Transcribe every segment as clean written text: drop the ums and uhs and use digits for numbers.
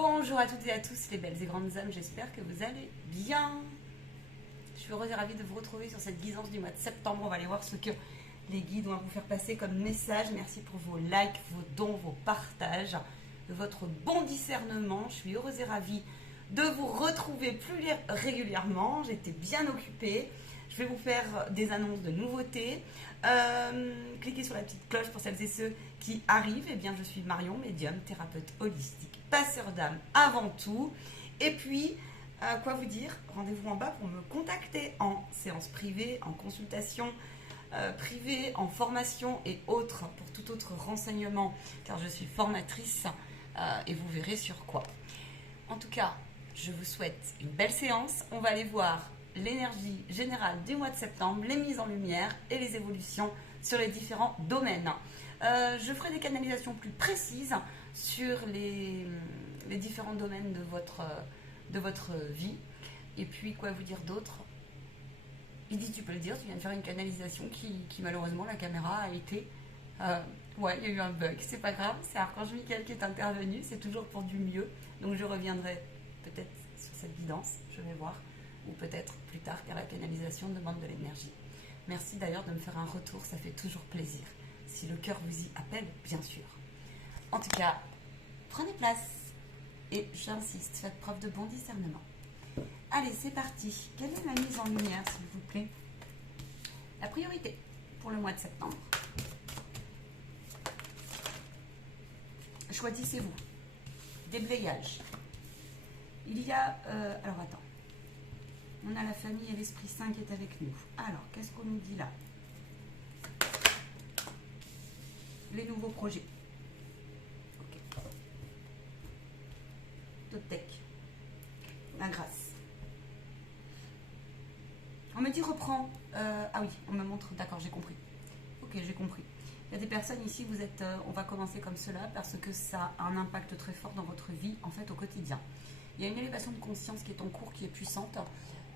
Bonjour à toutes et à tous les belles et grandes âmes, j'espère que vous allez bien. Je suis heureuse et ravie de vous retrouver sur cette guidance du mois de septembre. On va aller voir ce que les guides ont à vous faire passer comme message. Merci pour vos likes, vos dons, vos partages, votre bon discernement. Je suis heureuse et ravie de vous retrouver plus régulièrement. J'étais bien occupée. Je vais vous faire des annonces de nouveautés. Cliquez sur la petite cloche pour celles et ceux qui arrivent. Eh bien, je suis Marion, médium, thérapeute holistique, passeur d'âme avant tout. Et puis, quoi vous dire, rendez-vous en bas pour me contacter en séance privée, en consultation privée, en formation et autres, pour tout autre renseignement, car je suis formatrice et vous verrez sur quoi. En tout cas, je vous souhaite une belle séance. On va aller voir l'énergie générale du mois de septembre, les mises en lumière et les évolutions sur les différents domaines. Je ferai des canalisations plus précises sur les différents domaines de votre vie. Et puis, quoi vous dire d'autre? Il dit, tu peux le dire, tu viens de faire une canalisation qui malheureusement, la caméra a été... ouais, il y a eu un bug, c'est pas grave, c'est Archange Michael qui est intervenu, c'est toujours pour du mieux. Donc je reviendrai peut-être sur cette guidance, je vais voir, ou peut-être plus tard, car la canalisation demande de l'énergie. Merci d'ailleurs de me faire un retour, ça fait toujours plaisir. Si le cœur vous y appelle, bien sûr. En tout cas, prenez place. Et j'insiste, faites preuve de bon discernement. Allez, c'est parti. Quelle est la mise en lumière, s'il vous plaît? La priorité pour le mois de septembre. Choisissez-vous. Déblayage. Il y a... alors, attends. On a la famille et l'Esprit Saint qui est avec nous. Alors, qu'est-ce qu'on nous dit là? Les nouveaux projets. Ok. Totec. La grâce. On me dit reprends. Ah oui, on me montre. D'accord, j'ai compris. Ok, j'ai compris. Il y a des personnes ici, vous êtes. On va commencer comme cela parce que ça a un impact très fort dans votre vie, en fait, au quotidien. Il y a une élévation de conscience qui est en cours, qui est puissante.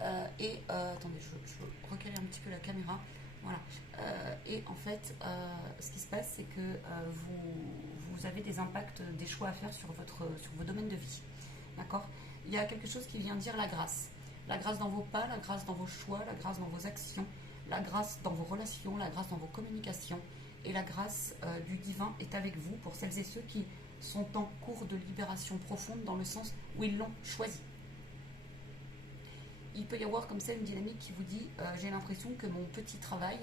Attendez, je recale un petit peu la caméra. Voilà. Et en fait, ce qui se passe, c'est que vous avez des impacts, des choix à faire sur vos domaines de vie. D'accord? Il y a quelque chose qui vient dire la grâce. La grâce dans vos pas, la grâce dans vos choix, la grâce dans vos actions, la grâce dans vos relations, la grâce dans vos communications. Et la grâce du divin est avec vous pour celles et ceux qui sont en cours de libération profonde dans le sens où ils l'ont choisi. Il peut y avoir comme ça une dynamique qui vous dit j'ai l'impression que mon petit travail,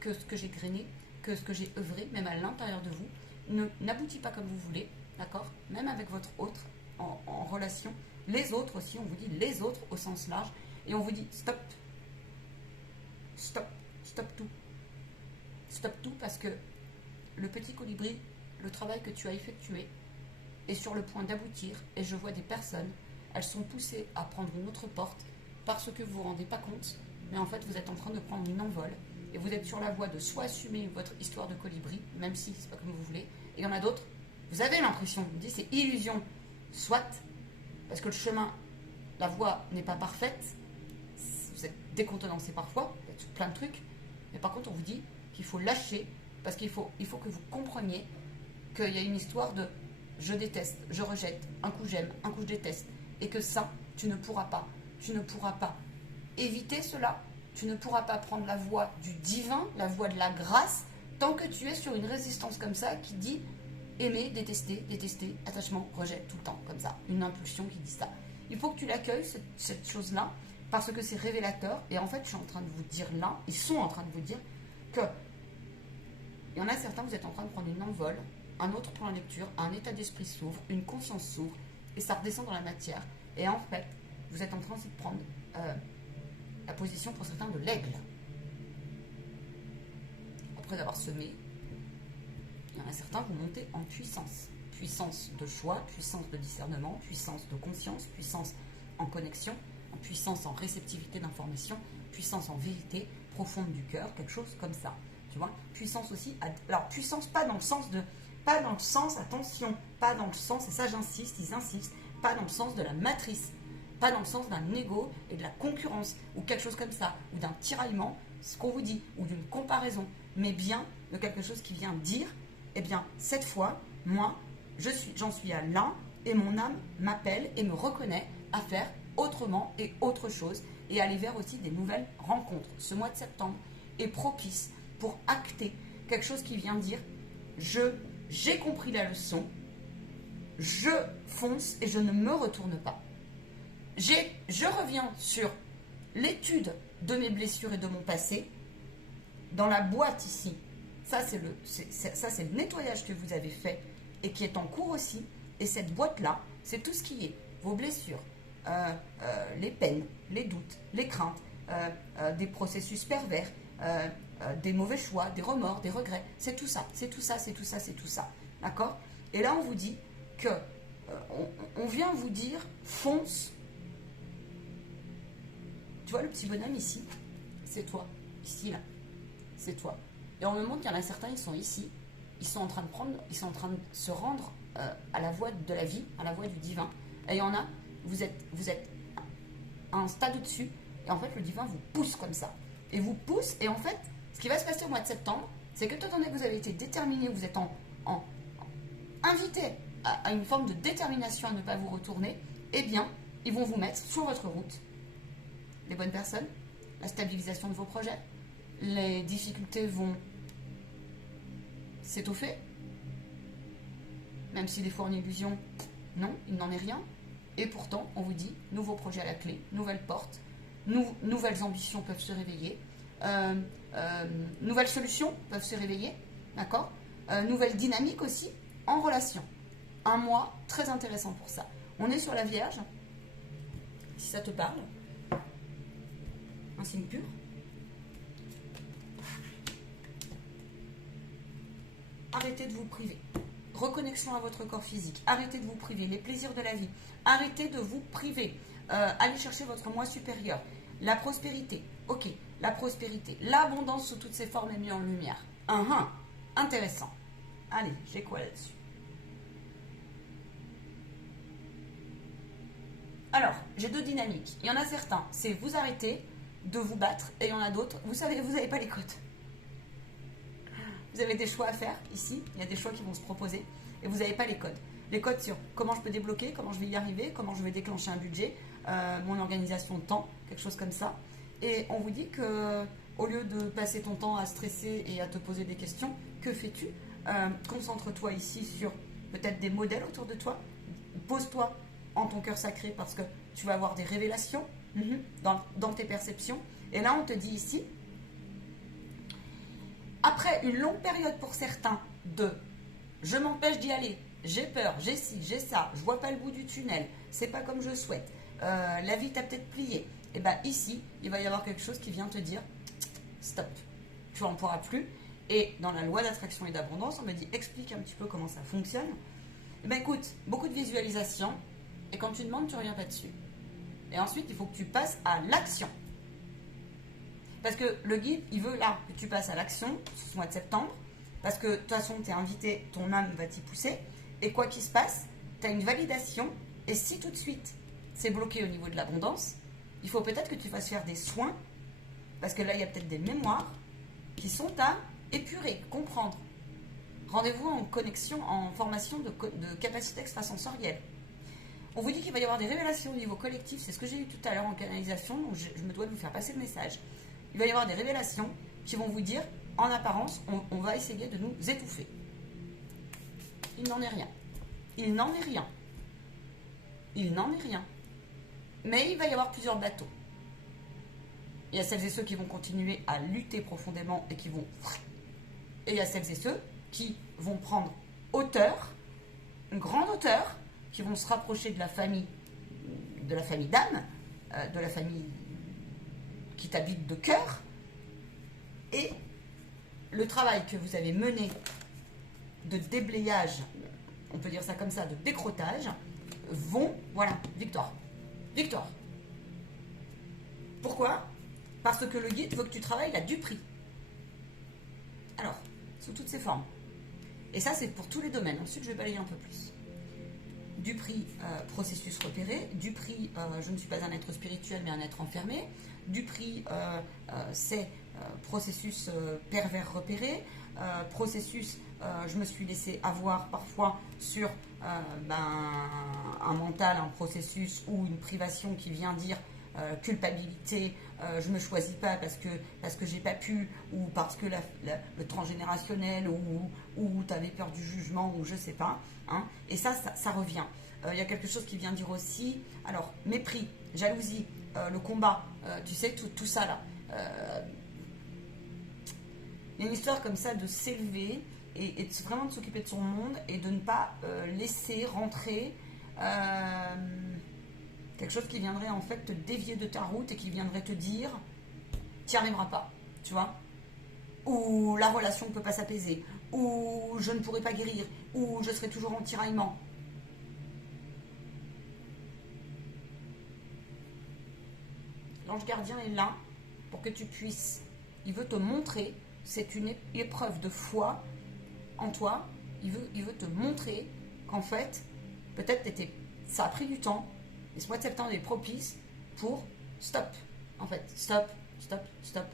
que ce que j'ai grainé, que ce que j'ai œuvré, même à l'intérieur de vous, n'aboutit pas comme vous voulez, d'accord? Même avec votre autre en relation. Les autres aussi, on vous dit les autres au sens large, et on vous dit stop. Stop. Stop tout. Stop tout parce que le petit colibri, le travail que tu as effectué est sur le point d'aboutir, et je vois des personnes, elles sont poussées à prendre une autre porte parce que vous ne vous rendez pas compte, mais en fait vous êtes en train de prendre une envol et vous êtes sur la voie de soit assumer votre histoire de colibri, même si c'est pas comme vous voulez, et il y en a d'autres, vous avez l'impression, vous dites c'est illusion, soit, parce que le chemin, la voie n'est pas parfaite, vous êtes décontenancé parfois, il y a plein de trucs, mais par contre on vous dit qu'il faut lâcher, parce qu'il faut que vous compreniez qu'il y a une histoire de je déteste, je rejette, un coup j'aime, un coup je déteste, et que ça, tu ne pourras pas éviter cela, tu ne pourras pas prendre la voie du divin, la voie de la grâce, tant que tu es sur une résistance comme ça qui dit aimer, détester, attachement, rejet, tout le temps, comme ça, une impulsion qui dit ça. Il faut que tu l'accueilles, cette chose-là, parce que c'est révélateur, et en fait, je suis en train de vous dire là, ils sont en train de vous dire que il y en a certains, vous êtes en train de prendre une envol, un autre prend la lecture, un état d'esprit s'ouvre, une conscience s'ouvre, et ça redescend dans la matière. Et en fait, vous êtes en train de prendre la position pour certains de l'aigle. Après avoir semé, il y en a certains, vous montez en puissance. Puissance de choix, puissance de discernement, puissance de conscience, puissance en connexion, en puissance en réceptivité d'information, puissance en vérité profonde du cœur, quelque chose comme ça. Tu vois, puissance aussi, alors puissance pas dans le sens de, pas dans le sens, attention, pas dans le sens, et ça j'insiste, ils insistent, pas dans le sens de la matrice, pas dans le sens d'un ego et de la concurrence, ou quelque chose comme ça, ou d'un tiraillement, ce qu'on vous dit, ou d'une comparaison, mais bien de quelque chose qui vient dire, eh bien, cette fois, moi, j'en suis à là, et mon âme m'appelle et me reconnaît à faire autrement et autre chose et aller vers aussi des nouvelles rencontres. Ce mois de septembre est propice pour acter quelque chose qui vient dire j'ai compris la leçon, je fonce et je ne me retourne pas. Je reviens sur l'étude de mes blessures et de mon passé dans la boîte ici. Ça, c'est le nettoyage que vous avez fait et qui est en cours aussi. Et cette boîte-là, c'est tout ce qui est vos blessures, les peines, les doutes, les craintes, des processus pervers, des mauvais choix, des remords, des regrets. C'est tout ça, c'est tout ça, c'est tout ça, c'est tout ça. D'accord? Et là, on vous dit que on vient vous dire fonce. Tu vois le petit bonhomme ici? C'est toi. Ici, là. C'est toi. Et on me montre qu'il y en a certains, ils sont ici. Ils sont en train de se rendre à la voie de la vie, à la voie du divin. Et il y en a, vous êtes à un stade au-dessus. Et en fait, le divin vous pousse comme ça. Et vous pousse. Et en fait, ce qui va se passer au mois de septembre, c'est que étant donné que vous avez été déterminé, vous êtes invité à une forme de détermination à ne pas vous retourner, eh bien, ils vont vous mettre sur votre route les bonnes personnes, la stabilisation de vos projets, les difficultés vont s'étoffer, même si des fois en illusion, non, il n'en est rien. Et pourtant, on vous dit, nouveaux projets à la clé, nouvelles portes, nouvelles ambitions peuvent se réveiller, nouvelles solutions peuvent se réveiller, d'accord, nouvelle dynamique aussi en relation. Un mois très intéressant pour ça. On est sur la Vierge, si ça te parle, un signe pur. Arrêtez de vous priver. Reconnexion à votre corps physique. Arrêtez de vous priver. Les plaisirs de la vie. Arrêtez de vous priver. Allez chercher votre moi supérieur. La prospérité. Ok, la prospérité. L'abondance sous toutes ses formes est mise en lumière. Intéressant. Allez, j'ai quoi là-dessus? Alors, j'ai deux dynamiques. Il y en a certains, c'est vous arrêter de vous battre. Et il y en a d'autres, vous savez, vous n'avez pas les codes. Vous avez des choix à faire ici, il y a des choix qui vont se proposer et vous n'avez pas les codes. Les codes sur comment je peux débloquer, comment je vais y arriver, comment je vais déclencher un budget, mon organisation de temps, quelque chose comme ça. Et on vous dit que au lieu de passer ton temps à stresser et à te poser des questions, que fais-tu? Concentre-toi ici sur peut-être des modèles autour de toi. Pose-toi en ton cœur sacré parce que tu vas avoir des révélations dans tes perceptions. Et là, on te dit ici, après une longue période pour certains de « je m'empêche d'y aller, j'ai peur, j'ai ci, j'ai ça, je vois pas le bout du tunnel, c'est pas comme je souhaite, la vie t'a peut-être plié », et bien ici, il va y avoir quelque chose qui vient te dire « stop, tu n'en pourras plus ». Et dans la loi d'attraction et d'abondance, on me dit « explique un petit peu comment ça fonctionne ». Et bien écoute, beaucoup de visualisation, et quand tu demandes, tu reviens pas dessus. Et ensuite, il faut que tu passes à l'action. Parce que le guide, il veut là que tu passes à l'action ce mois de septembre. Parce que de toute façon, tu es invité, ton âme va t'y pousser. Et quoi qu'il se passe, tu as une validation. Et si tout de suite, c'est bloqué au niveau de l'abondance, il faut peut-être que tu fasses faire des soins. Parce que là, il y a peut-être des mémoires qui sont à épurer, comprendre. Rendez-vous en connexion, en formation de capacité extrasensorielle. On vous dit qu'il va y avoir des révélations au niveau collectif. C'est ce que j'ai eu tout à l'heure en canalisation. Donc je me dois de vous faire passer le message. Il va y avoir des révélations qui vont vous dire, en apparence, on va essayer de nous étouffer. Il n'en est rien. Il n'en est rien. Il n'en est rien. Mais il va y avoir plusieurs bateaux. Il y a celles et ceux qui vont continuer à lutter profondément et qui vont... Et il y a celles et ceux qui vont prendre hauteur, une grande hauteur, qui vont se rapprocher de la famille d'âme, de la famille qui t'habite de cœur, et le travail que vous avez mené de déblayage, on peut dire ça comme ça, de décrotage, vont, voilà, victoire. Victoire. Pourquoi? Parce que le guide veut que tu travailles à du prix. Alors, sous toutes ses formes. Et ça, c'est pour tous les domaines. Ensuite, je vais balayer un peu plus. Du prix processus repéré, du prix je ne suis pas un être spirituel mais un être enfermé, du prix c'est processus pervers repéré, processus je me suis laissé avoir parfois sur un mental, un processus ou une privation qui vient dire culpabilité, je ne me choisis pas parce que j'ai pas pu, ou parce que le transgénérationnel, ou tu avais peur du jugement, ou je sais pas. Hein, et ça revient. Il y a quelque chose qui vient dire aussi, alors mépris, jalousie, le combat, tu sais, tout ça là. Il y a une histoire comme ça de s'élever et vraiment de s'occuper de son monde et de ne pas laisser rentrer quelque chose qui viendrait en fait te dévier de ta route et qui viendrait te dire tu n'y arriveras pas, tu vois, ou la relation ne peut pas s'apaiser, ou je ne pourrai pas guérir, ou je serai toujours en tiraillement. L'ange gardien est là pour que tu puisses, il veut te montrer, c'est une épreuve de foi en toi, il veut te montrer qu'en fait, peut-être ça a pris du temps, mais ce mois de septembre est propice pour stop, en fait, stop.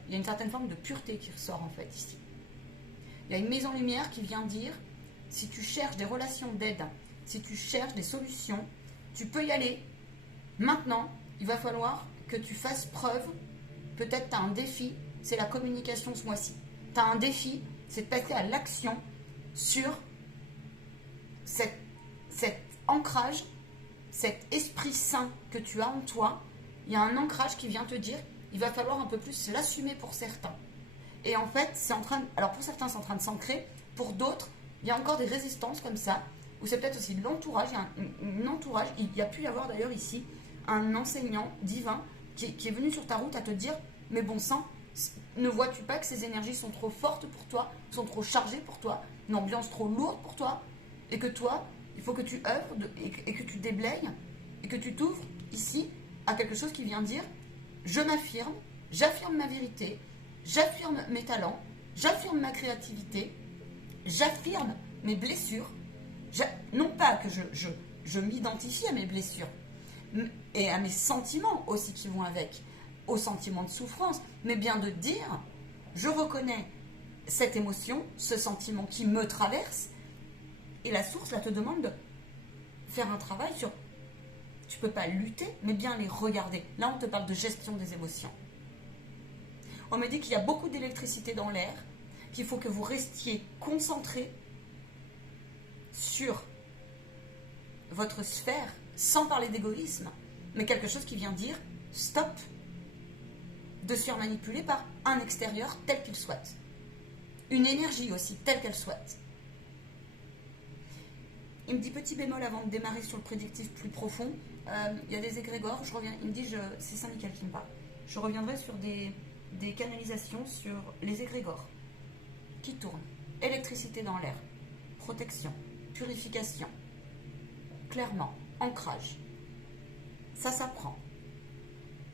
Il y a une certaine forme de pureté qui ressort en fait ici. Il y a une mise en lumière qui vient dire, si tu cherches des relations d'aide, si tu cherches des solutions, tu peux y aller. Maintenant, il va falloir que tu fasses preuve. Peut-être tu as un défi, c'est la communication ce mois-ci. Tu as un défi, c'est de passer à l'action sur cet ancrage, cet esprit sain que tu as en toi. Il y a un ancrage qui vient te dire, il va falloir un peu plus l'assumer pour certains. Et en fait, alors pour certains, c'est en train de s'ancrer. Pour d'autres, il y a encore des résistances comme ça, ou c'est peut-être aussi l'entourage. Il y a un entourage. Il y a pu y avoir d'ailleurs ici un enseignant divin qui est venu sur ta route à te dire, mais bon sang, ne vois-tu pas que ces énergies sont trop fortes pour toi, sont trop chargées pour toi, une ambiance trop lourde pour toi, et que toi, il faut que tu œuvres et que tu déblayes, et que tu t'ouvres ici à quelque chose qui vient dire, je m'affirme, j'affirme ma vérité, j'affirme mes talents, j'affirme ma créativité, j'affirme mes blessures. Non pas que je m'identifie à mes blessures et à mes sentiments aussi qui vont avec, aux sentiments de souffrance, mais bien de dire, je reconnais cette émotion, ce sentiment qui me traverse, et la source là te demande de faire un travail sur, tu peux pas lutter, mais bien les regarder. Là on te parle de gestion des émotions. On me dit qu'il y a beaucoup d'électricité dans l'air, qu'il faut que vous restiez concentrés sur votre sphère, sans parler d'égoïsme, mais quelque chose qui vient dire stop de se faire manipuler par un extérieur tel qu'il soit. Une énergie aussi telle qu'elle soit. Il me dit petit bémol avant de démarrer sur le prédictif plus profond. Il y a des égrégores, je reviens. Il me dit c'est Saint-Michel qui me parle. Je reviendrai sur des canalisations sur les égrégores qui tournent. Électricité dans l'air, protection, purification, clairement, ancrage. Ça s'apprend.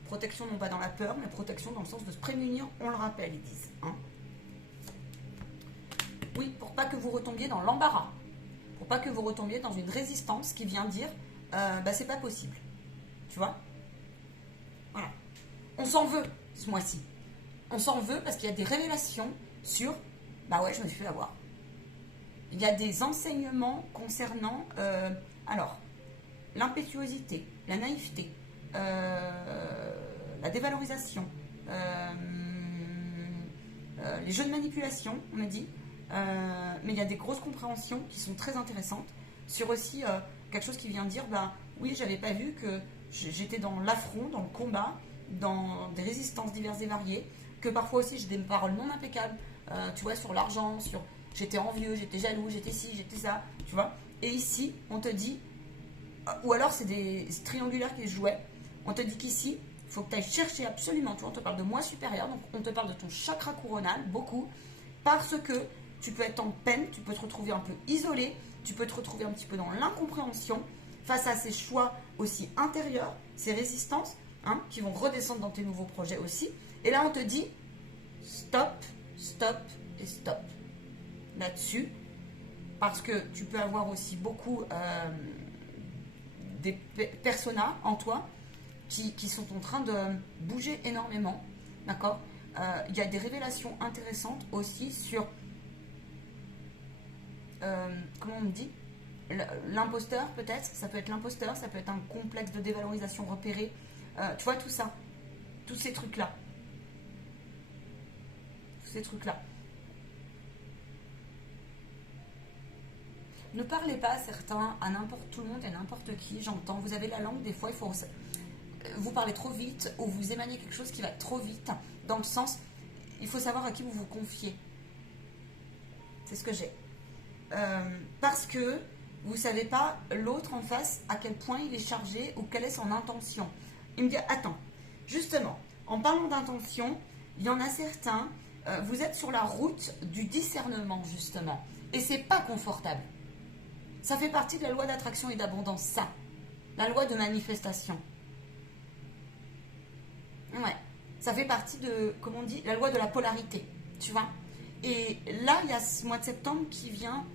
Protection non pas dans la peur, mais protection dans le sens de se prémunir, on le rappelle, ils disent. Hein. Oui, pour pas que vous retombiez dans l'embarras, pour pas que vous retombiez dans une résistance qui vient dire c'est pas possible. Tu vois? Voilà. On s'en veut ce mois-ci. On s'en veut parce qu'il y a des révélations sur je me suis fait avoir. Il y a des enseignements concernant l'impétuosité, la naïveté, la dévalorisation, les jeux de manipulation, on me dit, mais il y a des grosses compréhensions qui sont très intéressantes sur aussi quelque chose qui vient dire oui, j'avais pas vu que j'étais dans l'affront, dans le combat, dans des résistances diverses et variées, que parfois aussi j'ai des paroles non impeccables, tu vois, sur l'argent, sur j'étais envieux, j'étais jaloux, j'étais ci, j'étais ça, tu vois. Et ici, on te dit, ou alors c'est des triangulaires qui se jouaient, on te dit qu'ici, il faut que tu ailles chercher absolument, tu vois, on te parle de moi supérieur, donc on te parle de ton chakra couronal, beaucoup, parce que tu peux être en peine, tu peux te retrouver un peu isolé, tu peux te retrouver un petit peu dans l'incompréhension, face à ces choix aussi intérieurs, ces résistances, qui vont redescendre dans tes nouveaux projets aussi. Et là, on te dit, stop, stop et stop. Là-dessus, parce que tu peux avoir aussi beaucoup des personas en toi qui sont en train de bouger énormément, d'accord. Il y a des révélations intéressantes aussi sur, comment on me dit, l'imposteur peut-être, ça peut être l'imposteur, ça peut être un complexe de dévalorisation repéré. Tu vois, tout ça, tous ces trucs-là. Tous ces trucs-là. Ne parlez pas à certains, à n'importe tout le monde et n'importe qui, j'entends. Vous avez la langue, des fois, il faut... Vous parlez trop vite ou vous émanez quelque chose qui va trop vite. Dans le sens, il faut savoir à qui vous vous confiez. C'est ce que j'ai. Parce que vous ne savez pas l'autre en face à quel point il est chargé ou quelle est son intention. Il me dit, attends, justement, en parlant d'intention, il y en a certains, vous êtes sur la route du discernement, justement. Et c'est pas confortable. Ça fait partie de la loi d'attraction et d'abondance, ça. La loi de manifestation. Ouais. Ça fait partie de, comment on dit, la loi de la polarité. Tu vois. Et là, il y a ce mois de septembre qui vient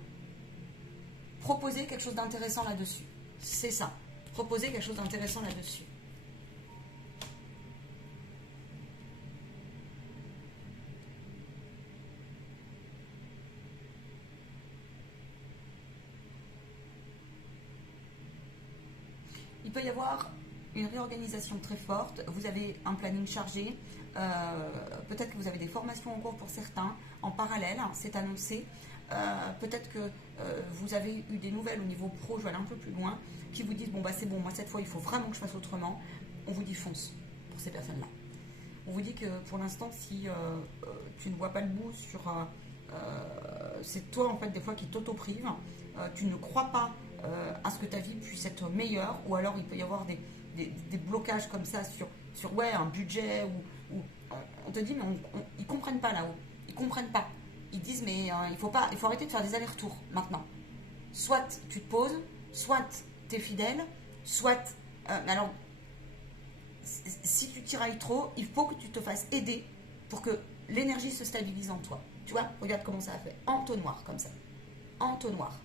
proposer quelque chose d'intéressant là-dessus. C'est ça. Proposer quelque chose d'intéressant là-dessus. Il peut y avoir une réorganisation très forte. Vous avez un planning chargé. Peut-être que vous avez des formations en cours pour certains. En parallèle, c'est annoncé. Peut-être que vous avez eu des nouvelles au niveau pro, je vais aller un peu plus loin, qui vous disent, bon bah c'est bon, moi cette fois il faut vraiment que je fasse autrement. On vous dit fonce pour ces personnes-là. On vous dit que pour l'instant, si tu ne vois pas le bout sur... c'est toi en fait des fois qui t'auto-prive. Tu ne crois pas à ce que ta vie puisse être meilleure, ou alors il peut y avoir des blocages comme ça sur ouais, un budget, ou on te dit mais ils ne comprennent pas là-haut, ils ne comprennent pas, ils disent mais il faut arrêter de faire des allers-retours maintenant, soit tu te poses, soit tu es fidèle, soit alors si tu tirailles trop, il faut que tu te fasses aider pour que l'énergie se stabilise en toi, tu vois, regarde comment ça a fait, entonnoir comme ça, entonnoir.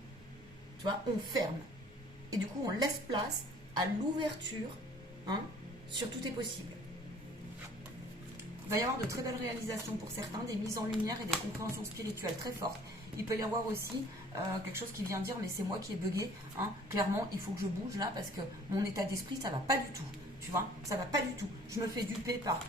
Tu vois, on ferme. Et du coup, on laisse place à l'ouverture, hein, sur tout est possible. Il va y avoir de très belles réalisations pour certains, des mises en lumière et des compréhensions spirituelles très fortes. Il peut y avoir aussi quelque chose qui vient dire, mais c'est moi qui ai bugué. Hein. Clairement, il faut que je bouge là parce que mon état d'esprit, ça ne va pas du tout. Tu vois, ça ne va pas du tout. Je me fais duper par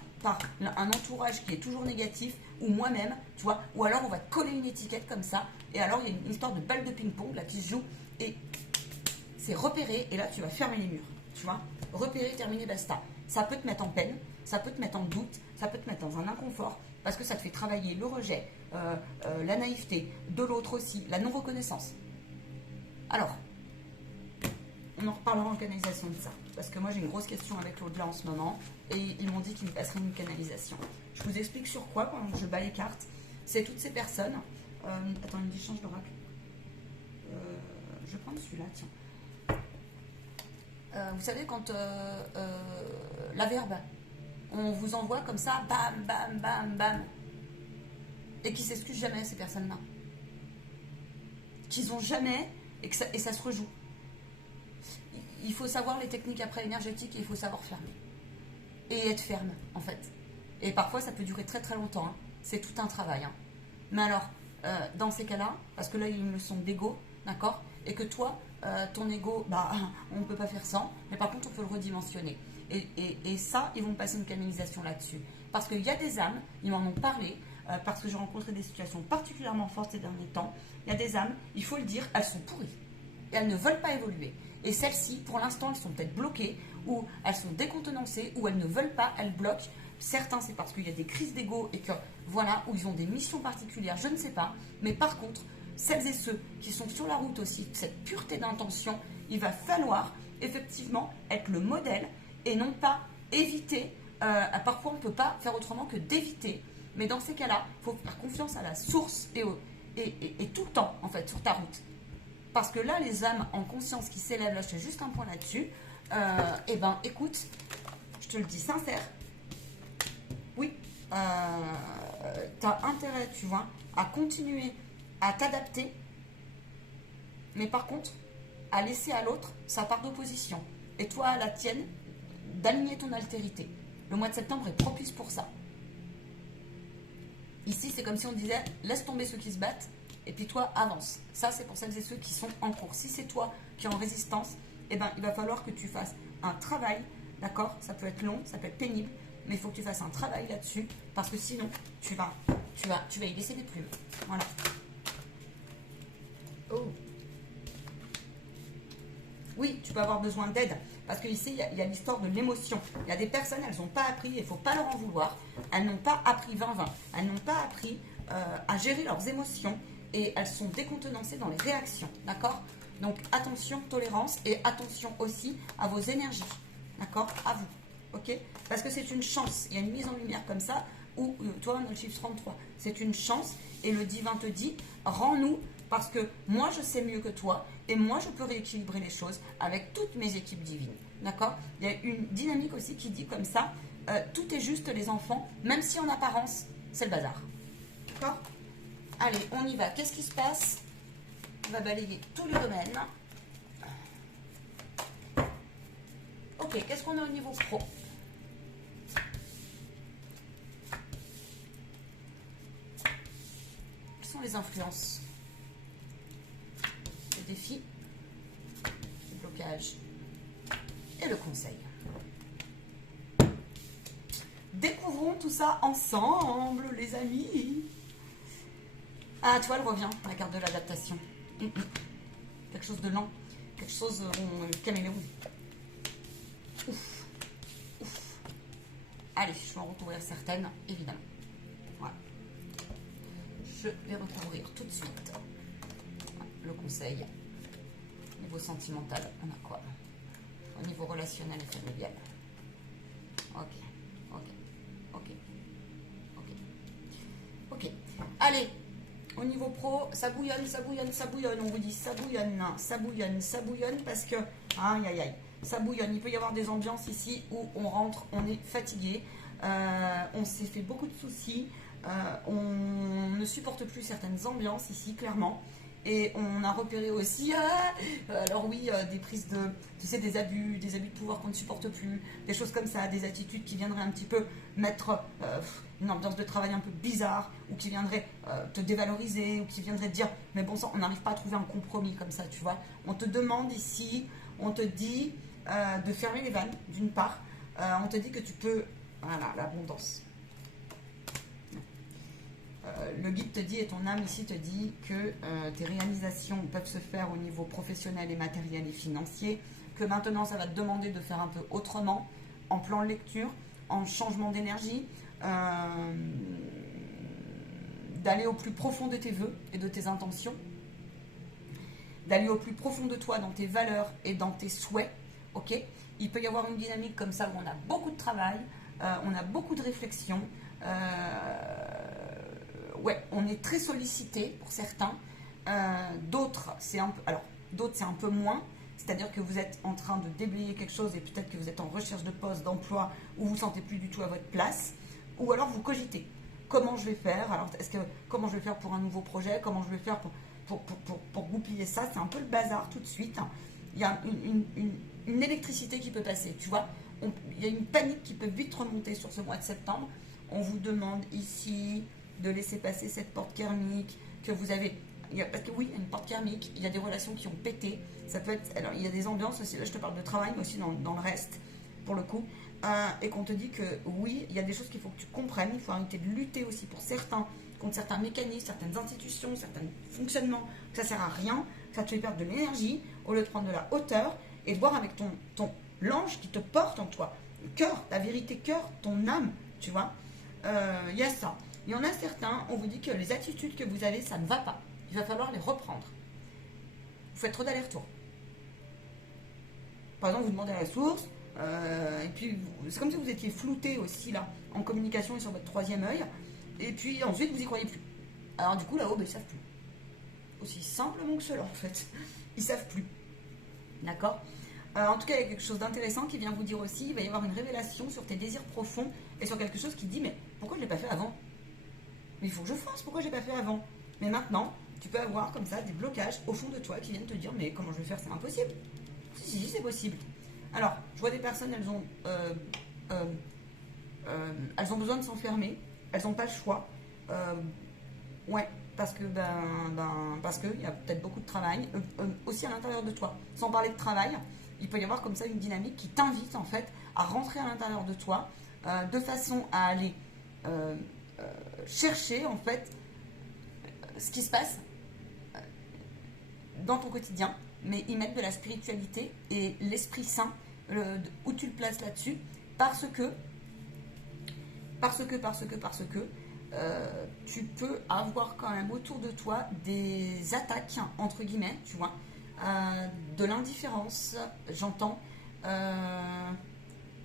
un entourage qui est toujours négatif, ou moi-même, tu vois, ou alors on va te coller une étiquette comme ça, et alors il y a une histoire de balle de ping-pong là qui se joue, et c'est repéré, et là tu vas fermer les murs, tu vois, repérer, terminer, basta. Ça peut te mettre en peine, ça peut te mettre en doute, ça peut te mettre dans un inconfort, parce que ça te fait travailler le rejet, la naïveté, de l'autre aussi, la non-reconnaissance. Alors, on en reparlera en canalisation de ça. Parce que moi j'ai une grosse question avec l'au-delà en ce moment. Et ils m'ont dit qu'ils me passeraient une canalisation. Je vous explique sur quoi quand je bats les cartes. C'est toutes ces personnes. Attends, il me dit change d'oracle. Je vais prendre celui-là, tiens. Vous savez quand la verbe, on vous envoie comme ça, bam, bam, bam, bam. Et qui s'excusent jamais ces personnes-là. Qu'ils ont jamais et ça se rejoue. Il faut savoir les techniques après énergétiques et il faut savoir fermer. Et être ferme, en fait. Et parfois, ça peut durer très très longtemps. Hein. C'est tout un travail. Hein. Mais alors, dans ces cas-là, parce que là, il y a une leçon d'ego, d'accord? Et que toi, ton ego, bah, on ne peut pas faire sans, mais par contre, on peut le redimensionner. Et ça, ils vont passer une canalisation là-dessus. Parce qu'il y a des âmes, ils m'en ont parlé, parce que j'ai rencontré des situations particulièrement fortes ces derniers temps. Il y a des âmes, il faut le dire, elles sont pourries. Et elles ne veulent pas évoluer. Et celles-ci, pour l'instant, elles sont peut-être bloquées, ou elles sont décontenancées, ou elles ne veulent pas, elles bloquent. Certains, c'est parce qu'il y a des crises d'ego et que, voilà, où ils ont des missions particulières, je ne sais pas. Mais par contre, celles et ceux qui sont sur la route aussi, cette pureté d'intention, il va falloir effectivement être le modèle et non pas éviter. Parfois, on ne peut pas faire autrement que d'éviter. Mais dans ces cas-là, il faut faire confiance à la source et tout le temps, en fait, sur ta route. Parce que là, les âmes en conscience qui s'élèvent, là, je fais juste un point là-dessus, eh ben, écoute, je te le dis sincère, oui, tu as intérêt, tu vois, à continuer à t'adapter, mais par contre, à laisser à l'autre sa part d'opposition, et toi, à la tienne, d'aligner ton altérité. Le mois de septembre est propice pour ça. Ici, c'est comme si on disait, laisse tomber ceux qui se battent, Et puis toi, avance. Ça, c'est pour celles et ceux qui sont en cours. Si c'est toi qui es en résistance, eh ben, il va falloir que tu fasses un travail, d'accord? Ça peut être long, ça peut être pénible, mais il faut que tu fasses un travail là-dessus, parce que sinon, tu vas y laisser des plumes. Voilà. Oh. Oui, tu peux avoir besoin d'aide, parce qu'ici, il y a l'histoire de l'émotion. Il y a des personnes, elles n'ont pas appris, il ne faut pas leur en vouloir, elles n'ont pas appris 20-20, elles n'ont pas appris à gérer leurs émotions, et elles sont décontenancées dans les réactions, d'accord? Donc, attention, tolérance, et attention aussi à vos énergies, d'accord? À vous, ok? Parce que c'est une chance, il y a une mise en lumière comme ça, où, toi, on a le chiffre 33, c'est une chance, et le divin te dit, rends-nous, parce que moi, je sais mieux que toi, et moi, je peux rééquilibrer les choses avec toutes mes équipes divines, d'accord? Il y a une dynamique aussi qui dit comme ça, tout est juste les enfants, même si en apparence, c'est le bazar, d'accord? Allez, on y va. Qu'est-ce qui se passe? On va balayer tous les domaines. Ok, qu'est-ce qu'on a au niveau pro? Quelles sont les influences? Le défi, le blocage et le conseil. Découvrons tout ça ensemble, les amis. Ah, tu vois, elle revient, la carte de l'adaptation. Quelque chose de lent, quelque chose caméléon. Ouf, ouf. Allez, je vais en recouvrir certaines, évidemment. Voilà. Je vais recouvrir tout de suite le conseil. Au niveau sentimental, on a quoi? Au niveau relationnel et familial. Ok, ok, ok, ok. Ok, allez. Au niveau pro, ça bouillonne, ça bouillonne, ça bouillonne. On vous dit ça bouillonne, ça bouillonne, ça bouillonne parce que, aïe aïe aïe, ça bouillonne. Il peut y avoir des ambiances ici où on rentre, on est fatigué, on s'est fait beaucoup de soucis, on ne supporte plus certaines ambiances ici, clairement. Et on a repéré aussi, alors oui, des prises de, tu sais, des abus de pouvoir qu'on ne supporte plus, des choses comme ça, des attitudes qui viendraient un petit peu mettre une ambiance de travail un peu bizarre, ou qui viendraient te dévaloriser, ou qui viendraient te dire, mais bon sang, on n'arrive pas à trouver un compromis comme ça, tu vois. On te demande ici, on te dit de fermer les vannes, d'une part, on te dit que tu peux, voilà, l'abondance. Le guide te dit, et ton âme ici te dit que tes réalisations peuvent se faire au niveau professionnel et matériel et financier, que maintenant ça va te demander de faire un peu autrement, en plan de lecture, en changement d'énergie, d'aller au plus profond de tes vœux et de tes intentions, d'aller au plus profond de toi dans tes valeurs et dans tes souhaits, ok? Il peut y avoir une dynamique comme ça où on a beaucoup de travail, on a beaucoup de réflexion, ouais, on est très sollicité pour certains. D'autres, c'est un peu, alors, d'autres, c'est un peu moins. C'est-à-dire que vous êtes en train de déblayer quelque chose et peut-être que vous êtes en recherche de poste, d'emploi, où vous ne vous sentez plus du tout à votre place. Ou alors vous cogitez. Comment je vais faire? Alors, comment je vais faire pour un nouveau projet? Comment je vais faire pour goupiller ça? C'est un peu le bazar tout de suite. Il y a une électricité qui peut passer, tu vois. Il y a une panique qui peut vite remonter sur ce mois de septembre. On vous demande ici de laisser passer cette porte karmique que vous avez. Parce que oui, il y a une porte karmique, il y a des relations qui ont pété. Ça peut être, alors il y a des ambiances aussi, là je te parle de travail, mais aussi dans le reste, pour le coup. Et qu'on te dit que oui, il y a des choses qu'il faut que tu comprennes. Il faut arrêter de lutter aussi pour certains, contre certains mécanismes, certaines institutions, certains fonctionnements, que ça sert à rien, que ça te fait perdre de l'énergie, au lieu de prendre de la hauteur et de voir avec l'ange qui te porte en toi. Le cœur, la vérité cœur, ton âme, tu vois. Il y a ça. Il y en a certains, on vous dit que les attitudes que vous avez, ça ne va pas. Il va falloir les reprendre. Vous faites trop d'allers-retours. Par exemple, vous demandez la source, et puis c'est comme si vous étiez flouté aussi là, en communication et sur votre troisième œil, et puis ensuite vous y croyez plus. Alors du coup là-haut, ben, ils savent plus. Aussi simplement que cela en fait. Ils savent plus. D'accord? En tout cas, il y a quelque chose d'intéressant qui vient vous dire aussi, il va y avoir une révélation sur tes désirs profonds et sur quelque chose qui dit, mais pourquoi je ne l'ai pas fait avant? Mais il faut que je fasse, pourquoi je ne l'ai pas fait avant? Mais maintenant, tu peux avoir comme ça des blocages au fond de toi qui viennent te dire, mais comment je vais faire? C'est impossible. Si, c'est possible. Alors, je vois des personnes, elles ont besoin de s'enfermer, elles n'ont pas le choix. Ouais, parce que parce qu'il y a peut-être beaucoup de travail, aussi à l'intérieur de toi. Sans parler de travail, il peut y avoir comme ça une dynamique qui t'invite en fait à rentrer à l'intérieur de toi, de façon à aller chercher en fait ce qui se passe dans ton quotidien, mais y mettre de la spiritualité et l'Esprit Saint, où tu le places là-dessus, parce que tu peux avoir quand même autour de toi des attaques, entre guillemets, tu vois, de l'indifférence, j'entends,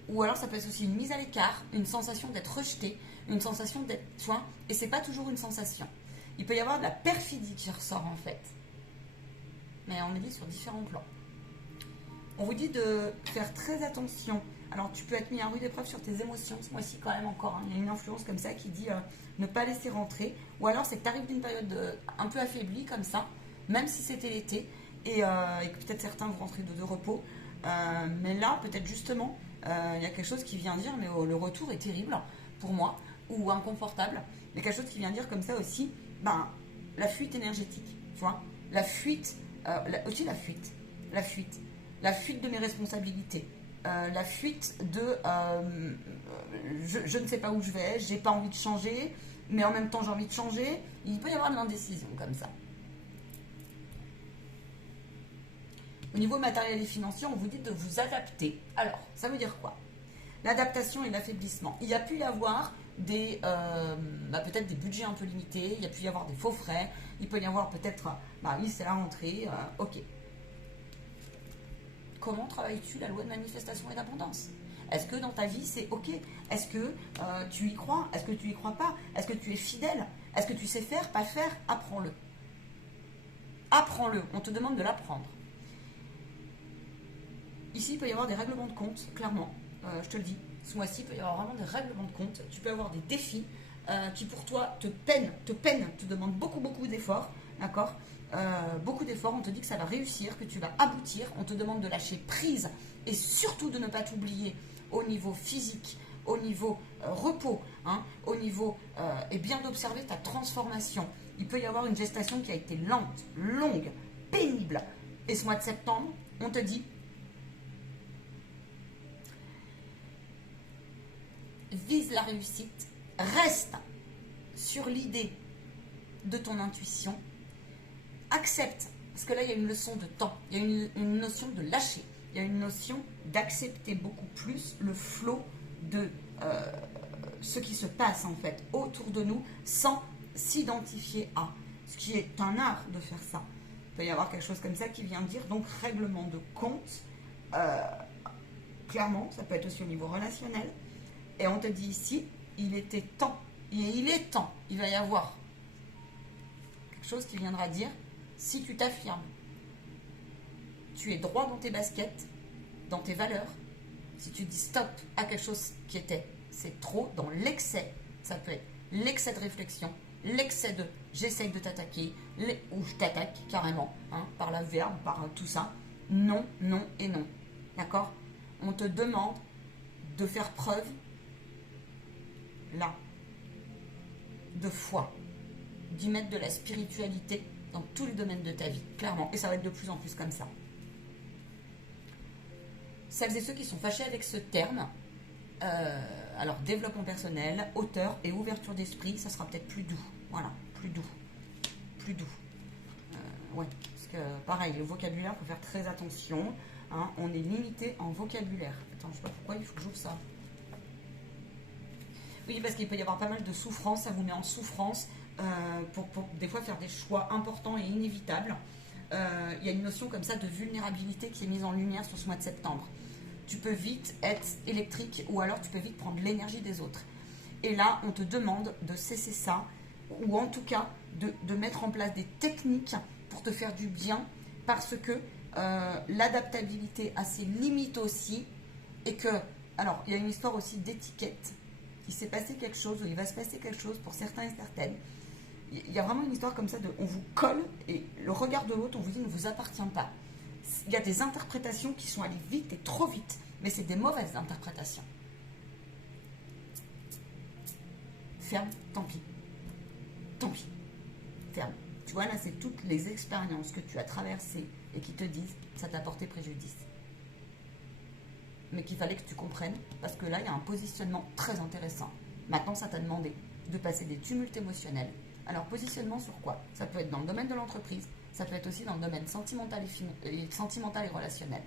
ou alors ça peut être aussi une mise à l'écart, une sensation d'être rejeté, une sensation d'être, tu vois, et c'est pas toujours une sensation. Il peut y avoir de la perfidie qui ressort en fait, mais on est dit sur différents plans. On vous dit de faire très attention. Alors, tu peux être mis à rude épreuve sur tes émotions ce mois-ci quand même encore. Il y a une influence comme ça qui dit ne pas laisser rentrer. Ou alors, c'est que tu arrives d'une période un peu affaiblie comme ça, même si c'était l'été, et que peut-être certains vont rentrer de repos. Mais là, peut-être justement, il y a quelque chose qui vient dire, mais le retour est terrible pour moi, ou inconfortable. Il y a quelque chose qui vient dire comme ça aussi, la fuite énergétique, tu vois. La fuite, aussi la fuite de mes responsabilités. La fuite de je ne sais pas où je vais, j'ai pas envie de changer, mais en même temps j'ai envie de changer. Il peut y avoir une indécision comme ça. Au niveau matériel et financier, on vous dit de vous adapter. Alors, ça veut dire quoi? L'adaptation et l'affaiblissement. Il y a pu y avoir peut-être des budgets un peu limités, il y a pu y avoir des faux frais, il peut y avoir peut-être, oui, c'est la rentrée, ok. Comment travailles-tu la loi de manifestation et d'abondance? Est-ce que dans ta vie, c'est ok? Est-ce que tu y crois? Est-ce que tu y crois pas? Est-ce que tu es fidèle? Est-ce que tu sais faire, pas faire? Apprends-le. Apprends-le. On te demande de l'apprendre. Ici, il peut y avoir des règlements de compte, clairement. Je te le dis. Ce mois-ci, il peut y avoir vraiment des règlements de compte. Tu peux avoir des défis qui, pour toi, te demandent beaucoup, beaucoup d'efforts. D'accord? Beaucoup d'efforts, on te dit que ça va réussir, que tu vas aboutir, on te demande de lâcher prise et surtout de ne pas t'oublier au niveau physique, au niveau repos, au niveau et bien d'observer ta transformation. Il peut y avoir une gestation qui a été lente, longue, pénible. Et ce mois de septembre, on te dit vise la réussite, reste sur l'idée de ton intuition. Accepte, parce que là il y a une leçon de temps, il y a une notion de lâcher, il y a une notion d'accepter beaucoup plus le flot de ce qui se passe en fait autour de nous sans s'identifier à, ce qui est un art de faire ça. Il peut y avoir quelque chose comme ça qui vient dire donc règlement de compte, clairement ça peut être aussi au niveau relationnel, et on te dit ici il était temps, et il est temps, il va y avoir quelque chose qui viendra dire si tu t'affirmes, tu es droit dans tes baskets, dans tes valeurs, si tu dis stop à quelque chose qui était, c'est trop, dans l'excès, ça peut être l'excès de réflexion, l'excès de j'essaye de t'attaquer, ou je t'attaque carrément, par la verbe, par tout ça, non, non et non, d'accord? On te demande de faire preuve, là, de foi, d'y mettre de la spiritualité dans tous les domaines de ta vie, clairement. Et ça va être de plus en plus comme ça. Celles et ceux qui sont fâchés avec ce terme, alors développement personnel, hauteur et ouverture d'esprit, ça sera peut-être plus doux. Voilà, plus doux. Plus doux. Ouais, parce que pareil, le vocabulaire, il faut faire très attention. On est limité en vocabulaire. Attends, je sais pas pourquoi, il faut que j'ouvre ça. Oui, parce qu'il peut y avoir pas mal de souffrance, ça vous met en souffrance. Pour des fois faire des choix importants et inévitables. Il y a une notion comme ça de vulnérabilité qui est mise en lumière sur ce mois de septembre. Tu peux vite être électrique ou alors tu peux vite prendre l'énergie des autres. Et là, on te demande de cesser ça, ou en tout cas de mettre en place des techniques pour te faire du bien, parce que l'adaptabilité a ses limites aussi, et que, alors, il y a une histoire aussi d'étiquette. Il s'est passé quelque chose, ou il va se passer quelque chose pour certains et certaines. Il y a vraiment une histoire comme ça de on vous colle et le regard de l'autre, on vous dit ne vous appartient pas. Il y a des interprétations qui sont allées vite et trop vite, mais c'est des mauvaises interprétations. Ferme, tant pis. Tant pis. terme. Tu vois, là, c'est toutes les expériences que tu as traversées et qui te disent que ça t'a porté préjudice. Mais qu'il fallait que tu comprennes, parce que là, il y a un positionnement très intéressant. Maintenant, ça t'a demandé de passer des tumultes émotionnels. Alors, positionnement sur quoi? Ça peut être dans le domaine de l'entreprise, ça peut être aussi dans le domaine sentimental et relationnel.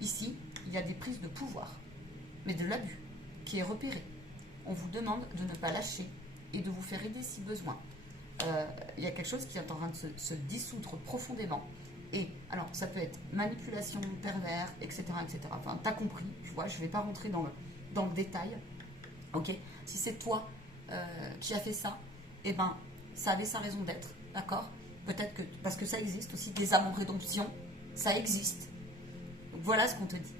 Ici, il y a des prises de pouvoir, mais de l'abus, qui est repéré. On vous demande de ne pas lâcher et de vous faire aider si besoin. Il y a quelque chose qui est en train de se dissoudre profondément. Et alors, ça peut être manipulation, pervers, etc. etc. Enfin, t'as compris, tu vois, je ne vais pas rentrer dans le détail. Ok? Si c'est toi qui as fait ça, eh ben, ça avait sa raison d'être, d'accord? Peut-être que, parce que ça existe aussi, des âmes en rédemption, ça existe. Donc, voilà ce qu'on te dit.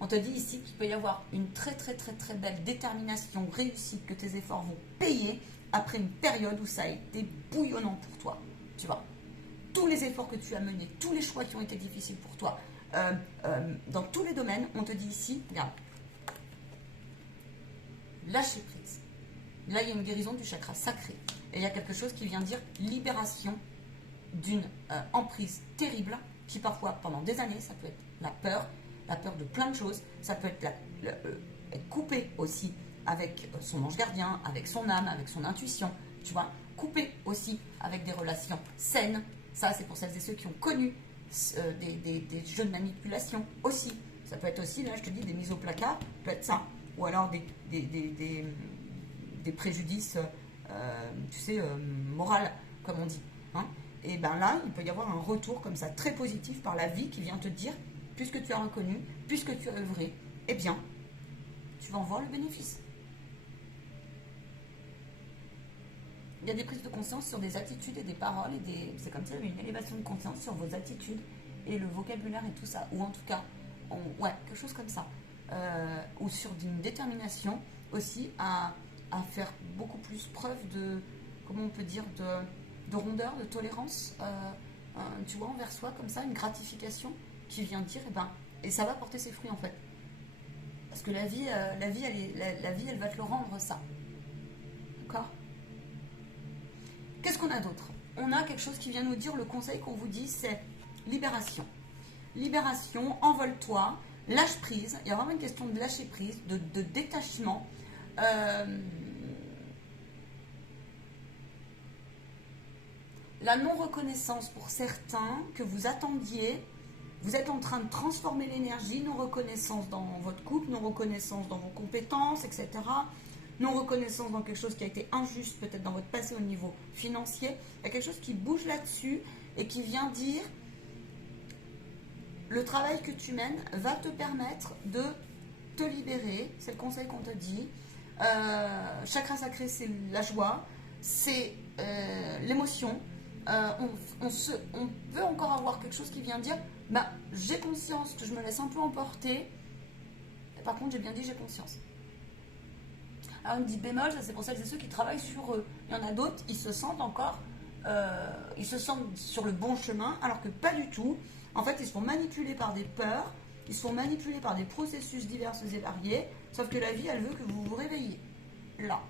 On te dit ici qu'il peut y avoir une très très très très belle détermination, réussite, que tes efforts vont payer après une période où ça a été bouillonnant pour toi, tu vois. Tous les efforts que tu as menés, tous les choix qui ont été difficiles pour toi, dans tous les domaines, on te dit ici, regarde, lâcher prise. Là, il y a une guérison du chakra sacré. Et il y a quelque chose qui vient dire libération d'une emprise terrible qui parfois, pendant des années, ça peut être la peur de plein de choses, ça peut être être coupé aussi avec son ange gardien, avec son âme, avec son intuition, tu vois, coupé aussi avec des relations saines. Ça, c'est pour celles et ceux qui ont connu des jeux de manipulation aussi. Ça peut être aussi, là, je te dis, des mises au placard, peut être ça. Ou alors des préjudices, tu sais, moral, comme on dit. Hein. Et bien là, il peut y avoir un retour comme ça, très positif par la vie qui vient te dire, puisque tu as reconnu, puisque tu as œuvré, eh bien, tu vas en voir le bénéfice. Il y a des prises de conscience sur des attitudes et des paroles, c'est comme ça, une élévation de conscience sur vos attitudes et le vocabulaire et tout ça. Ou en tout cas, ouais, quelque chose comme ça. Ou sur une détermination aussi à faire beaucoup plus preuve de, comment on peut dire, de rondeur, de tolérance, tu vois, envers soi, comme ça, une gratification qui vient dire, et ça va porter ses fruits en fait. Parce que la vie, elle va te le rendre, ça. D'accord ? Qu'est-ce qu'on a d'autre? On a quelque chose qui vient nous dire, le conseil qu'on vous dit, c'est libération. Libération, envole-toi, lâche prise. Il y a vraiment une question de lâcher prise, de détachement. La non-reconnaissance pour certains que vous attendiez, vous êtes en train de transformer l'énergie, non-reconnaissance dans votre couple, non-reconnaissance dans vos compétences, etc. Non-reconnaissance dans quelque chose qui a été injuste peut-être dans votre passé au niveau financier. Il y a quelque chose qui bouge là-dessus et qui vient dire le travail que tu mènes va te permettre de te libérer. C'est le conseil qu'on te dit. Chakra sacré, c'est la joie, c'est l'émotion. On peut encore avoir quelque chose qui vient dire j'ai conscience que je me laisse un peu emporter. Et par contre, j'ai bien dit j'ai conscience. Alors, on me dit bémol, ça c'est pour celles et ceux qui travaillent sur eux. Il y en a d'autres, ils se sentent encore, ils se sentent sur le bon chemin, alors que pas du tout. En fait, ils se font manipuler par des peurs, ils se font manipuler par des processus divers et variés, sauf que la vie, elle veut que vous vous réveilliez. Là,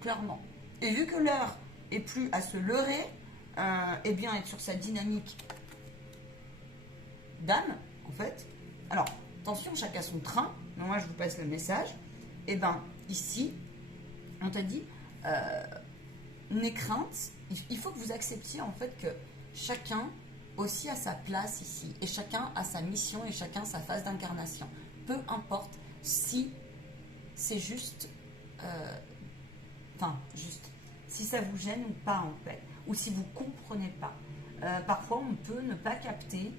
clairement. Et vu que l'heure est plus à se leurrer, et bien être sur sa dynamique d'âme, en fait. Alors, attention, chacun son train. Mais moi, je vous passe le message. Et ici, on t'a dit, n'aie crainte. Il faut que vous acceptiez, en fait, que chacun aussi a sa place ici. Et chacun a sa mission et chacun sa phase d'incarnation. Peu importe si c'est juste... si ça vous gêne ou pas, en fait. Ou si vous ne comprenez pas. Parfois, on peut ne pas capter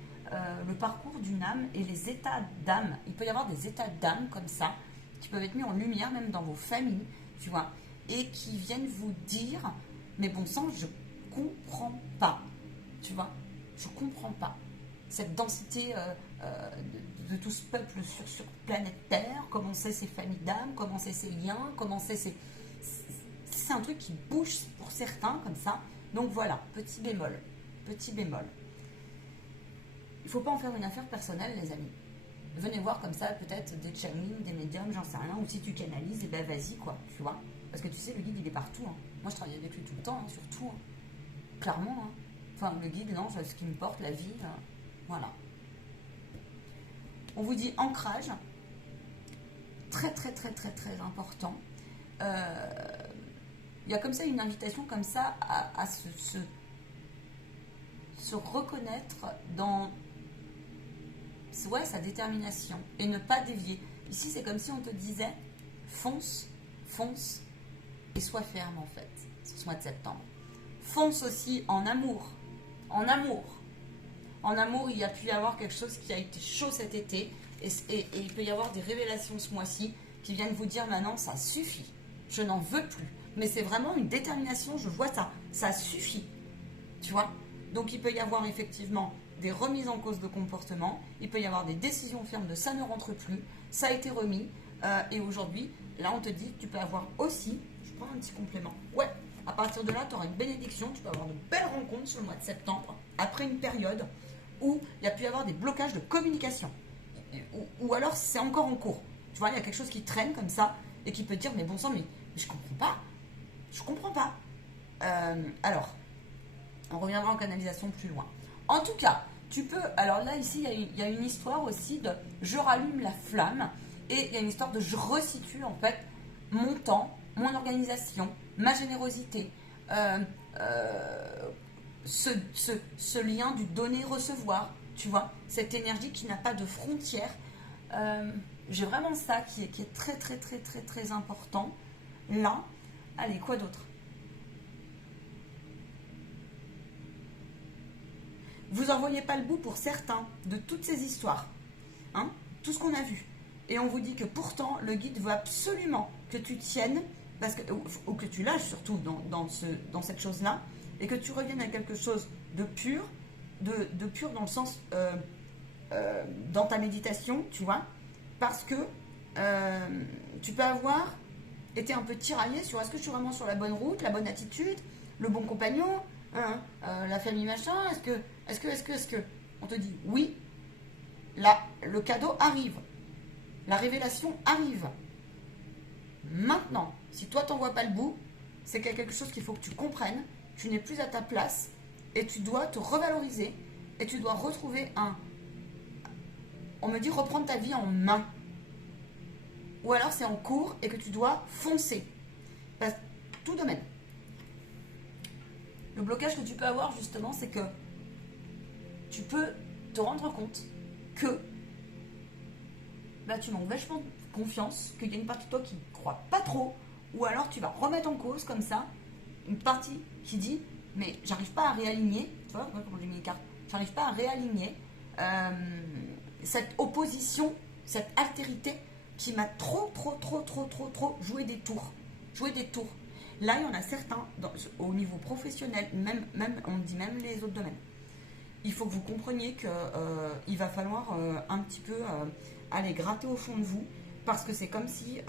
le parcours d'une âme et les états d'âme. Il peut y avoir des états d'âme comme ça, qui peuvent être mis en lumière, même dans vos familles, tu vois, et qui viennent vous dire, mais bon sang, je comprends pas, tu vois, je comprends pas. Cette densité de tout ce peuple sur planète Terre, comment c'est ces familles d'âme, comment c'est ces liens, comment c'est un truc qui bouge pour certains, comme ça. Donc voilà, petit bémol. Il ne faut pas en faire une affaire personnelle, les amis. Venez voir comme ça, peut-être des channelings, des médiums, j'en sais rien. Ou si tu canalises, vas-y, quoi, tu vois. Parce que tu sais, le guide, il est partout. Hein. Moi, je travaille avec lui tout le temps, hein, sur tout. Hein. clairement. Hein. Enfin, le guide, non, ce qui me porte, la vie, voilà. On vous dit ancrage, très très très très très important. Il y a comme ça une invitation comme ça à se reconnaître dans sa détermination et ne pas dévier. Ici, c'est comme si on te disait fonce, fonce et sois ferme en fait, ce mois de septembre. Fonce aussi en amour. En amour. En amour, il y a pu y avoir quelque chose qui a été chaud cet été et il peut y avoir des révélations ce mois-ci qui viennent vous dire maintenant ça suffit, je n'en veux plus. Mais c'est vraiment une détermination, je vois ça suffit. Tu vois? Donc il peut y avoir effectivement des remises en cause de comportement, il peut y avoir des décisions fermes de ça ne rentre plus, ça a été remis et aujourd'hui, là on te dit que tu peux avoir aussi, je prends un petit complément, ouais, à partir de là tu auras une bénédiction, tu peux avoir de belles rencontres sur le mois de septembre, après une période où il y a pu y avoir des blocages de communication, ou alors c'est encore en cours, tu vois, il y a quelque chose qui traîne comme ça et qui peut te dire mais bon sang, mais je comprends pas, alors, on reviendra en canalisation plus loin. En tout cas, tu peux... Alors là, ici, il y a une histoire aussi de je rallume la flamme. Et il y a une histoire de je resitue, en fait, mon temps, mon organisation, ma générosité. Ce lien du donner-recevoir. Tu vois, cette énergie qui n'a pas de frontières. J'ai vraiment ça qui est très, très, très, très, très important. Là, allez, quoi d'autre ? Vous n'en voyez pas le bout pour certains de toutes ces histoires, hein, tout ce qu'on a vu. Et on vous dit que pourtant, le guide veut absolument que tu tiennes, ou que tu lâches surtout dans cette chose-là, et que tu reviennes à quelque chose de pur, de pur dans le sens, dans ta méditation, tu vois, parce que tu peux avoir été un peu tiraillé sur est-ce que je suis vraiment sur la bonne route, la bonne attitude, le bon compagnon, la famille machin, est-ce que on te dit oui, là le cadeau arrive, la révélation arrive. Maintenant, si toi t'en vois pas le bout, c'est qu'il y a quelque chose qu'il faut que tu comprennes, tu n'es plus à ta place et tu dois te revaloriser et tu dois retrouver on me dit reprendre ta vie en main. Ou alors c'est en cours et que tu dois foncer. Tout domaine. Le blocage que tu peux avoir justement, c'est que tu peux te rendre compte que tu manques vachement confiance, qu'il y a une partie de toi qui ne croit pas trop, ou alors tu vas remettre en cause comme ça une partie qui dit mais j'arrive pas à réaligner, tu vois, comment j'ai mis les cartes, j'arrive pas à réaligner cette opposition, cette altérité qui m'a trop joué des tours. Là, il y en a certains, au niveau professionnel, même, on dit même les autres domaines. Il faut que vous compreniez qu'il va falloir un petit peu aller gratter au fond de vous, parce que c'est comme si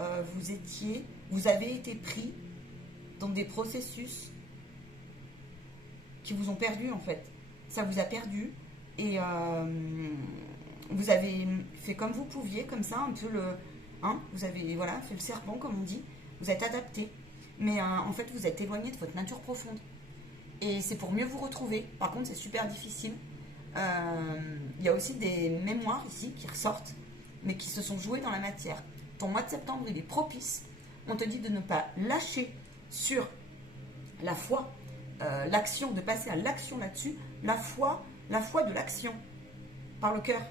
vous avez été pris dans des processus qui vous ont perdu en fait. Ça vous a perdu et vous avez fait comme vous pouviez, comme ça, un peu vous avez fait le serpent comme on dit, vous êtes adapté. Mais en fait, vous êtes éloigné de votre nature profonde. Et c'est pour mieux vous retrouver. Par contre, c'est super difficile. Il y a aussi des mémoires ici qui ressortent, mais qui se sont jouées dans la matière. Ton mois de septembre, il est propice. On te dit de ne pas lâcher sur la foi, l'action, de passer à l'action là-dessus. La foi de l'action, par le cœur.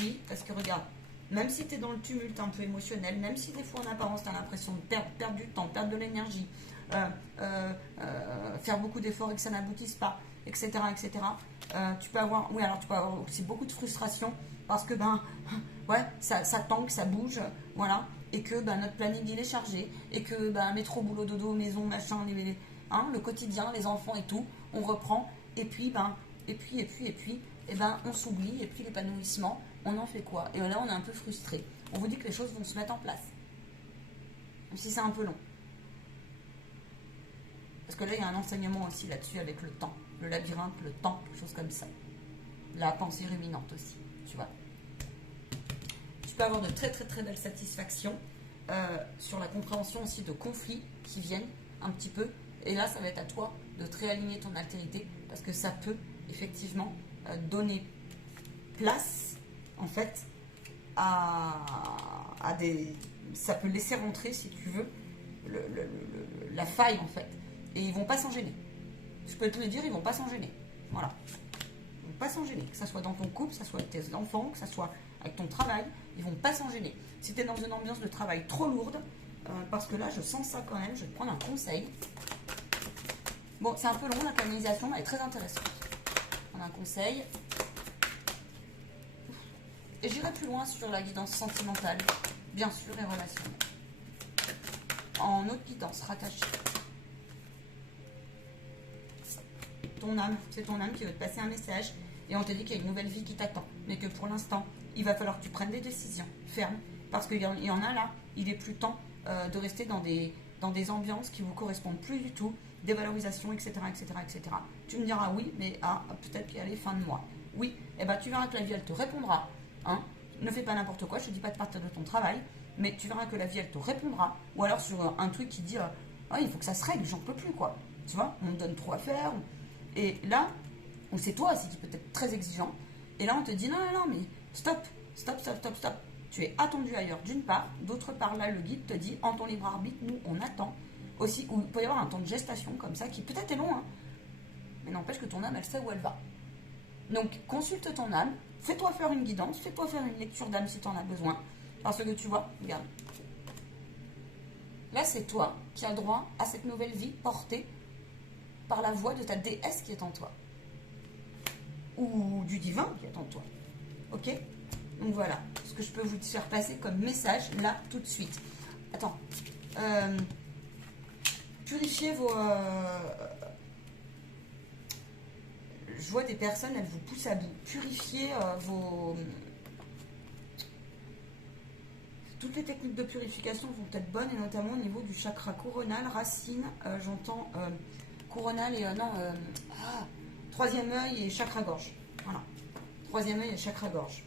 Oui, parce que regarde, même si tu es dans le tumulte un peu émotionnel, même si des fois en apparence tu as l'impression de perdre du temps, perdre de l'énergie, faire beaucoup d'efforts et que ça n'aboutisse pas, etc. Tu peux avoir aussi beaucoup de frustration parce que ça tangue, ça bouge, voilà, et que notre planning il est chargé, et que métro, boulot, dodo, maison, machin, le quotidien, les enfants et tout, on reprend, et puis on s'oublie, et puis l'épanouissement, on en fait quoi? Et là, on est un peu frustré. On vous dit que les choses vont se mettre en place. Même si c'est un peu long. Parce que là, il y a un enseignement aussi là-dessus avec le temps. Le labyrinthe, le temps, quelque chose comme ça. La pensée ruminante aussi, tu vois. Tu peux avoir de très très très belles satisfactions. sur la compréhension aussi de conflits qui viennent un petit peu. Et là, ça va être à toi de te réaligner ton altérité parce que ça peut effectivement donner place, en fait, à des... Ça peut laisser rentrer, si tu veux, la faille, en fait. Et ils vont pas s'en gêner. Je peux te le dire, ils vont pas s'en gêner. Voilà. Ils vont pas s'en gêner. Que ça soit dans ton couple, que ça soit avec tes enfants, que ça soit avec ton travail, ils vont pas s'en gêner. Si tu es dans une ambiance de travail trop lourde, parce que là, je sens ça quand même, je vais te prendre un conseil. Bon, c'est un peu long, la canalisation, elle est très intéressante. On a un conseil. Et j'irai plus loin sur la guidance sentimentale, bien sûr, et relationnelle. En autre guidance rattachée. Ton âme, c'est ton âme qui veut te passer un message et on te dit qu'il y a une nouvelle vie qui t'attend. Mais que pour l'instant, il va falloir que tu prennes des décisions fermes. Parce qu'il y en a là, il est plus temps de rester dans des ambiances qui ne vous correspondent plus du tout, des valorisations, etc., etc., etc. Tu me diras oui, mais peut-être qu'il y a les fins de mois. Oui, et ben tu verras que la vie, elle te répondra. Hein. Ne fais pas n'importe quoi, je ne te dis pas de partir de ton travail, mais tu verras que la vie, elle te répondra. Ou alors sur un truc qui dit, il faut que ça se règle, j'en peux plus, quoi. Tu vois, on me donne trop à faire. Et là, ou c'est toi aussi qui peut être très exigeant, et là on te dit, non, mais stop. Tu es attendu ailleurs, d'une part. D'autre part, là, le guide te dit, en ton libre arbitre, nous, on attend. Aussi, ou il peut y avoir un temps de gestation comme ça, qui peut-être est long, hein, mais n'empêche que ton âme, elle sait où elle va. Donc, consulte ton âme, fais-toi faire une guidance, fais-toi faire une lecture d'âme si tu en as besoin. Parce que tu vois, regarde. Là, c'est toi qui as droit à cette nouvelle vie portée par la voix de ta déesse qui est en toi. Ou du divin qui est en toi. Ok ? Donc voilà, ce que je peux vous faire passer comme message, là, tout de suite. Attends. Purifiez vos... je vois des personnes, elles vous poussent à bout. Purifiez vos... Toutes les techniques de purification vont être bonnes, et notamment au niveau du chakra coronal, racine, j'entends coronal et... troisième œil et chakra-gorge. Voilà. Troisième œil et chakra-gorge.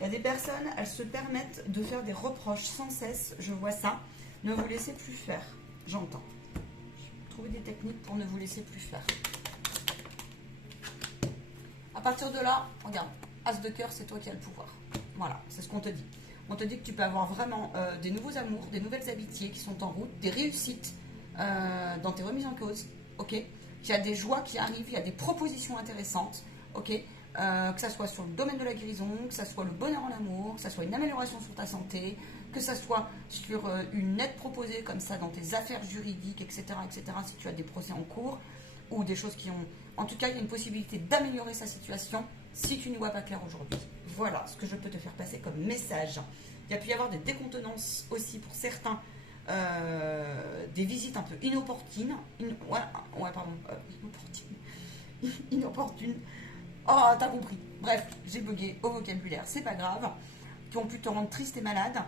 Il y a des personnes, elles se permettent de faire des reproches sans cesse, je vois ça. Ne vous laissez plus faire, j'entends. Trouvez des techniques pour ne vous laisser plus faire. À partir de là, regarde, As de cœur, c'est toi qui as le pouvoir. Voilà, c'est ce qu'on te dit. On te dit que tu peux avoir vraiment des nouveaux amours, des nouvelles amitiés qui sont en route, des réussites dans tes remises en cause, ok ? Il y a des joies qui arrivent, il y a des propositions intéressantes, ok ? Que ça soit sur le domaine de la guérison, que ça soit le bonheur en amour, que ça soit une amélioration sur ta santé, que ça soit sur une aide proposée comme ça dans tes affaires juridiques, etc., si tu as des procès en cours, ou des choses qui ont... En tout cas, il y a une possibilité d'améliorer sa situation si tu n'y vois pas clair aujourd'hui. Voilà ce que je peux te faire passer comme message. Il y a pu y avoir des décontenances aussi pour certains, des visites un peu inopportunes. Inopportunes. Oh, t'as compris. Bref, j'ai bugué au vocabulaire, c'est pas grave. Qui ont pu te rendre triste et malade.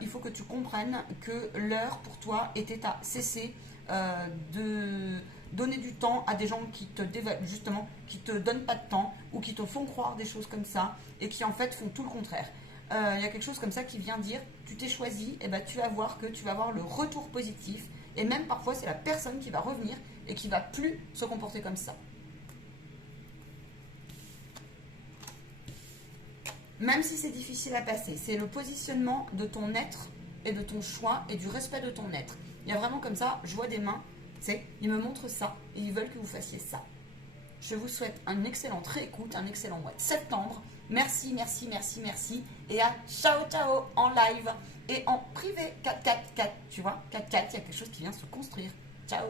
Il faut que tu comprennes que l'heure pour toi était à cesser de donner du temps à des gens qui te justement, qui te donnent pas de temps ou qui te font croire des choses comme ça et qui en fait font tout le contraire. Il y a quelque chose comme ça qui vient dire, tu t'es choisi, et ben tu vas voir que tu vas avoir le retour positif et même parfois c'est la personne qui va revenir et qui va plus se comporter comme ça. Même si c'est difficile à passer, c'est le positionnement de ton être et de ton choix et du respect de ton être. Il y a vraiment comme ça, je vois des mains, tu sais, ils me montrent ça et ils veulent que vous fassiez ça. Je vous souhaite un excellent réécoute, un excellent mois de septembre. Merci, merci, merci, merci. Et à ciao, ciao en live et en privé 444. Tu vois, 4-4, il y a quelque chose qui vient se construire. Ciao.